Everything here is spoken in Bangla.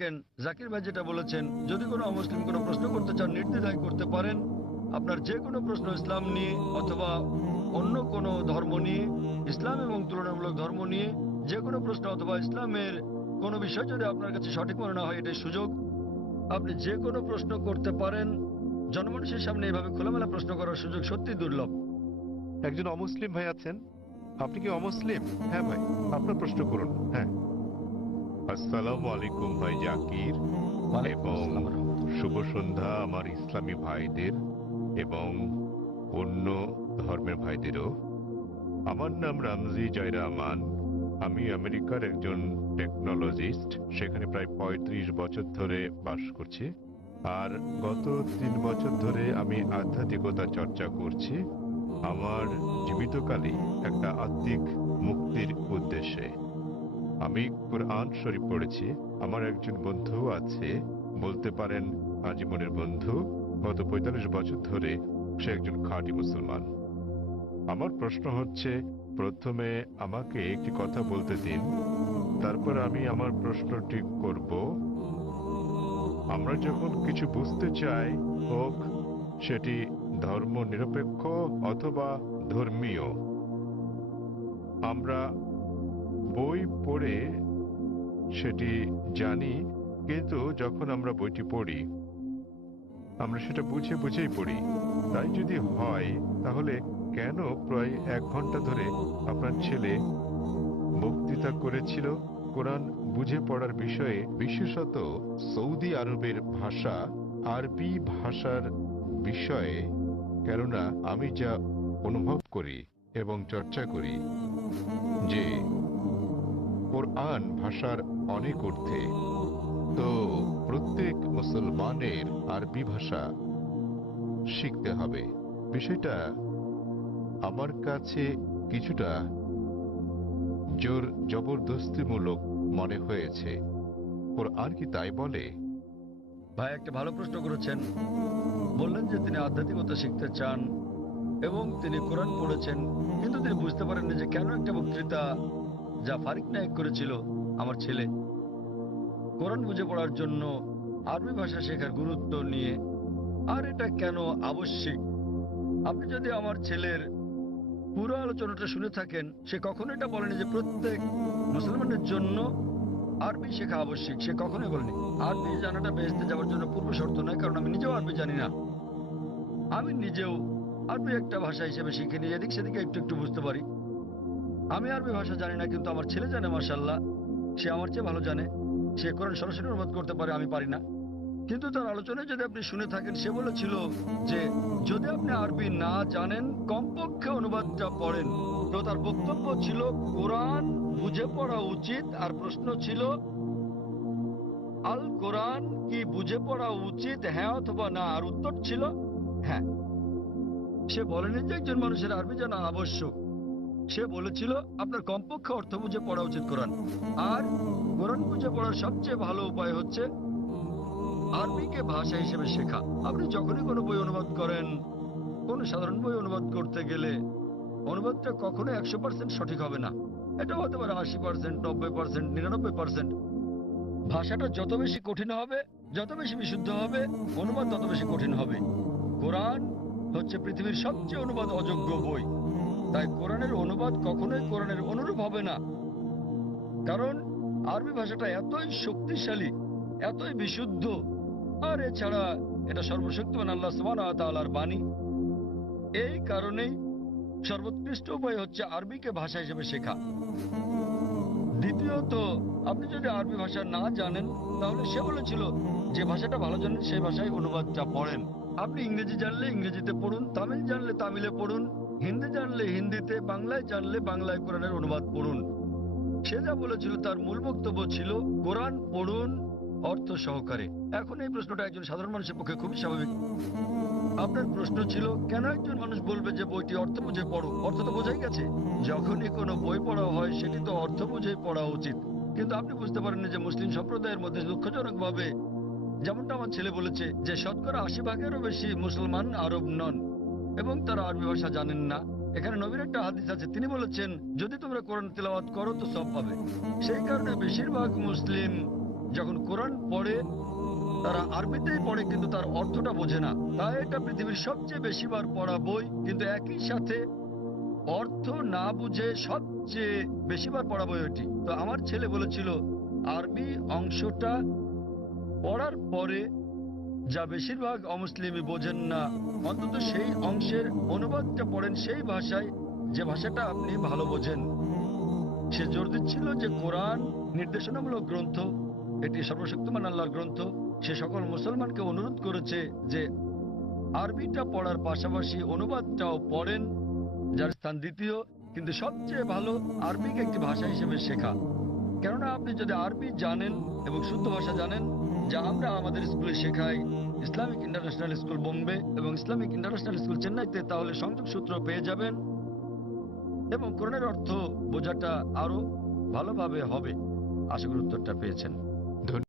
দেখেন জাকির ভাই যেটা বলেছেন, যদি কোনো অমুসলিম কোনো প্রশ্ন করতে চান নির্দ্বিধায় করতে পারেন। আপনার যে কোনো প্রশ্ন ইসলাম নিয়ে অথবা অন্য কোনো ধর্ম নিয়ে, ইসলাম এবং তুলনামূলক ধর্ম নিয়ে যে কোনো প্রশ্ন অথবা ইসলামের কোনো বিষয় যদি আপনার কাছে সঠিক মনে না হয়, এটাই সুযোগ। আপনি যে কোনো প্রশ্ন করতে পারেন। জনমানুষের সামনে এভাবে খোলামেলা প্রশ্ন করার সুযোগ সত্যি দুর্লভ। একজন অমুসলিম ভাই আছেন। আপনি কি অমুসলিম? হ্যাঁ ভাই, আপনার প্রশ্ন করুন। হ্যাঁ। আসসালামু আলাইকুম ভাই জাকির, এবং শুভ সন্ধ্যা আমার ইসলামী ভাইদের এবং অন্য ধর্মের ভাইদেরও। আমার নাম রামজি জয় রহমান। আমি আমেরিকার একজন টেকনোলজিস্ট, সেখানে প্রায় ৩৫ বছর ধরে বাস করছি। আর গত ৩ বছর ধরে আমি আধ্যাত্মিকতা চর্চা করছি আমার জীবিতকালে একটা আত্মিক মুক্তির উদ্দেশ্যে। আমি কোরআন শরীফ পড়েছি। আমার একজন বন্ধু আছে, বলতে পারেন আজীবনের বন্ধু। গত ৪৫ বছর ধরে সে একজন খাঁটি মুসলমান। আমার প্রশ্ন হচ্ছে, প্রথমে আমাকে একটি কথা বলতে দিন, তারপর আমি আমার প্রশ্নটি করব। আমরা যখন কিছু বুঝতে চাই, হোক সেটি ধর্ম নিরপেক্ষ অথবা ধর্মীয়, আমরা বই পড়ে সেটি জানি, কিন্তু যখন আমরা বইটি পড়ি আমরা সেটা বুঝে বুঝেই পড়ি। তাই যদি হয়, তাহলে কেন প্রায় ১ ঘন্টা ধরে আপনার ছেলে বক্তৃতা করেছিল কোরআন বুঝে পড়ার বিষয়ে, বিশেষত সৌদি আরবের ভাষা আরবি ভাষার বিষয়ে? কেননা আমি যা অনুভব করি এবং চর্চা করি যে কোরআন ভাষার অনেক অর্থে, তো প্রত্যেক মুসলমানের আরবি ভাষা শিখতে হবে। বিষয়টা আমার কাছে কিছুটা জোর জবরদস্তিমূলক মনে হয়েছে। কোরআন কি তাই বলে? ভাই একটা ভালো প্রশ্ন করেছেন। বললেন যে তিনি আধ্যাত্মিকতা শিখতে চান এবং তিনি কোরআন পড়েছেন, কিন্তু তিনি বুঝতে পারেননি যে কেন একটা বক্তৃতা যা ফারিক নায়েক করেছিল আমার ছেলে কোরআন বুঝে পড়ার জন্য আরবি ভাষা শেখার গুরুত্ব নিয়ে, আর এটা কেন আবশ্যিক। আপনি যদি আমার ছেলের পুরো আলোচনাটা শুনে থাকেন, সে কখনো এটা বলেনি যে প্রত্যেক মুসলমানের জন্য আরবি শেখা আবশ্যিক। সে কখনোই বলেনি। আরবি জানাটা বেহেশতে যাওয়ার জন্য পূর্ব শর্ত নয়, কারণ আমি নিজেও আরবি জানি না। আমি নিজেও আরবি একটা ভাষা হিসেবে শিখিনি, এদিক সেদিকে একটু একটু বুঝতে পারি। আমি আরবি ভাষা জানি না, কিন্তু আমার ছেলে জানে মাশাআল্লাহ। সে আমার চেয়ে ভালো জানে। সে কোরআন সরাসরি অনুবাদ করতে পারে, আমি পারি না। কিন্তু তার আলোচনায় যদি আপনি শুনে থাকেন, সে বলেছিল যে যদি আপনি আরবি না জানেন কমপক্ষে অনুবাদটা পড়েন। তো তার বক্তব্য ছিল কোরআন বুঝে পড়া উচিত, আর প্রশ্ন ছিল আল কোরআন কি বুঝে পড়া উচিত, হ্যাঁ অথবা না? আর উত্তর ছিল হ্যাঁ। সে বলেনি যে একজন মানুষের আরবি জানা আবশ্যক। সে বলেছিল আপনার কমপক্ষে অর্থ বুঝে পড়া উচিত কোরআন। আর কোরআন বুঝে পড়ার সবচেয়ে ভালো উপায় হচ্ছে আরবিকে ভাষা হিসেবে শেখা। আপনি যখনই কোনো বই অনুবাদ করেন, কোনো সাধারণ বই অনুবাদ করতে গেলে অনুবাদটা কখনো ১০০% সঠিক হবে না। এটা হতে পারে ৮০%, ৯০%, ৯৯%। ভাষাটা যত বেশি কঠিন হবে, যত বেশি বিশুদ্ধ হবে, অনুবাদ তত বেশি কঠিন হবে। কোরআন হচ্ছে পৃথিবীর সবচেয়ে অনুবাদ অযোগ্য বই। তাই কোরআনের অনুবাদ কখনোই কোরআনের অনুরূপ হবে না, কারণ আরবি ভাষাটা এতই শক্তিশালী, এতই বিশুদ্ধ। আর এছাড়া এটা সর্বশক্তিমান আল্লাহ সুবহানাহু ওয়া তাআলার বাণী। এই কারণেই সর্বোৎকৃষ্ট উপায় হচ্ছে আরবিকে ভাষা হিসেবে শেখা। দ্বিতীয়ত, আপনি যদি আরবি ভাষা না জানেন, তাহলে সে বলেছিল যে ভাষাটা ভালো জানেন সেই ভাষায় অনুবাদটা পড়েন। আপনি ইংরেজি জানলে ইংরেজিতে পড়ুন, তামিল জানলে তামিলে পড়ুন, হিন্দি জানলে হিন্দিতে, বাংলায় জানলে বাংলায় কোরআনের অনুবাদ পড়ুন। সে যা বলেছিল তার মূল বক্তব্য ছিল কোরআন পড়ুন অর্থ সহকারে। এখন এই প্রশ্নটা একজন সাধারণ মানুষের পক্ষে খুবই স্বাভাবিক। আপনার প্রশ্ন ছিল কেন একজন মানুষ বলবে যে বইটি অর্থ বুঝে পড়ো? অর্থ তো বোঝাই গেছে। যখনই কোনো বই পড়া হয় সেটি তো অর্থ বুঝেই পড়া উচিত। কিন্তু আপনি বুঝতে পারেননি যে মুসলিম সম্প্রদায়ের মধ্যে দুঃখজনকভাবে, যেমনটা আমার ছেলে বলেছে, যে শতকরা ৮০ ভাগেরও বেশি মুসলমান আরব নন এবং তারা আরবি ভাষা জানেন না। এখানে নবীর একটা হাদিস আছে, তিনি বলেছেন যদি তোমরা কোরআন তিলাওয়াত করো তো সওয়াব পাবে। সেই কারণে বেশিরভাগ মুসলিম যখন কোরআন পড়ে তারা আরবিতেই পড়ে কিন্তু তার অর্থটা বোঝে না। তাই এটা পৃথিবীর সবচেয়ে বেশিবার পড়া বই, কিন্তু একই সাথে অর্থ না বুঝে সবচেয়ে বেশিবার পড়া বই ওটি। তো আমার ছেলে বলেছিল আরবি অংশটা পড়ার পরে যা বেশিরভাগ অমুসলিমই বোঝেন না, অন্তত সেই অংশের অনুবাদটা পড়েন সেই ভাষায় যে ভাষাটা আপনি ভালো বোঝেন। সে জোর দিচ্ছিল যে কোরআন নির্দেশনামূলক গ্রন্থ, এটি সর্বশক্তিমান আল্লাহর গ্রন্থ। সে সকল মুসলমানকে অনুরোধ করেছে যে আরবিটা পড়ার পাশাপাশি অনুবাদটাও পড়েন, যার স্থান দ্বিতীয়, কিন্তু সবচেয়ে ভালো আরবিকে একটি ভাষা হিসেবে শেখা। কেননা আপনি যদি আরবি জানেন এবং শুদ্ধ ভাষা জানেন, যা আমরা আমাদের স্কুলে শেখাই, ইসলামিক ইন্টারন্যাশনাল স্কুল বোম্বে এবং ইসলামিক ইন্টারন্যাশনাল স্কুল চেন্নাইতে, তাহলে সংযোগ সূত্র পেয়ে যাবেন এবং কোরআনের অর্থ বোঝাটা আরো ভালোভাবে হবে। আশা করি উত্তরটা পেয়েছেন।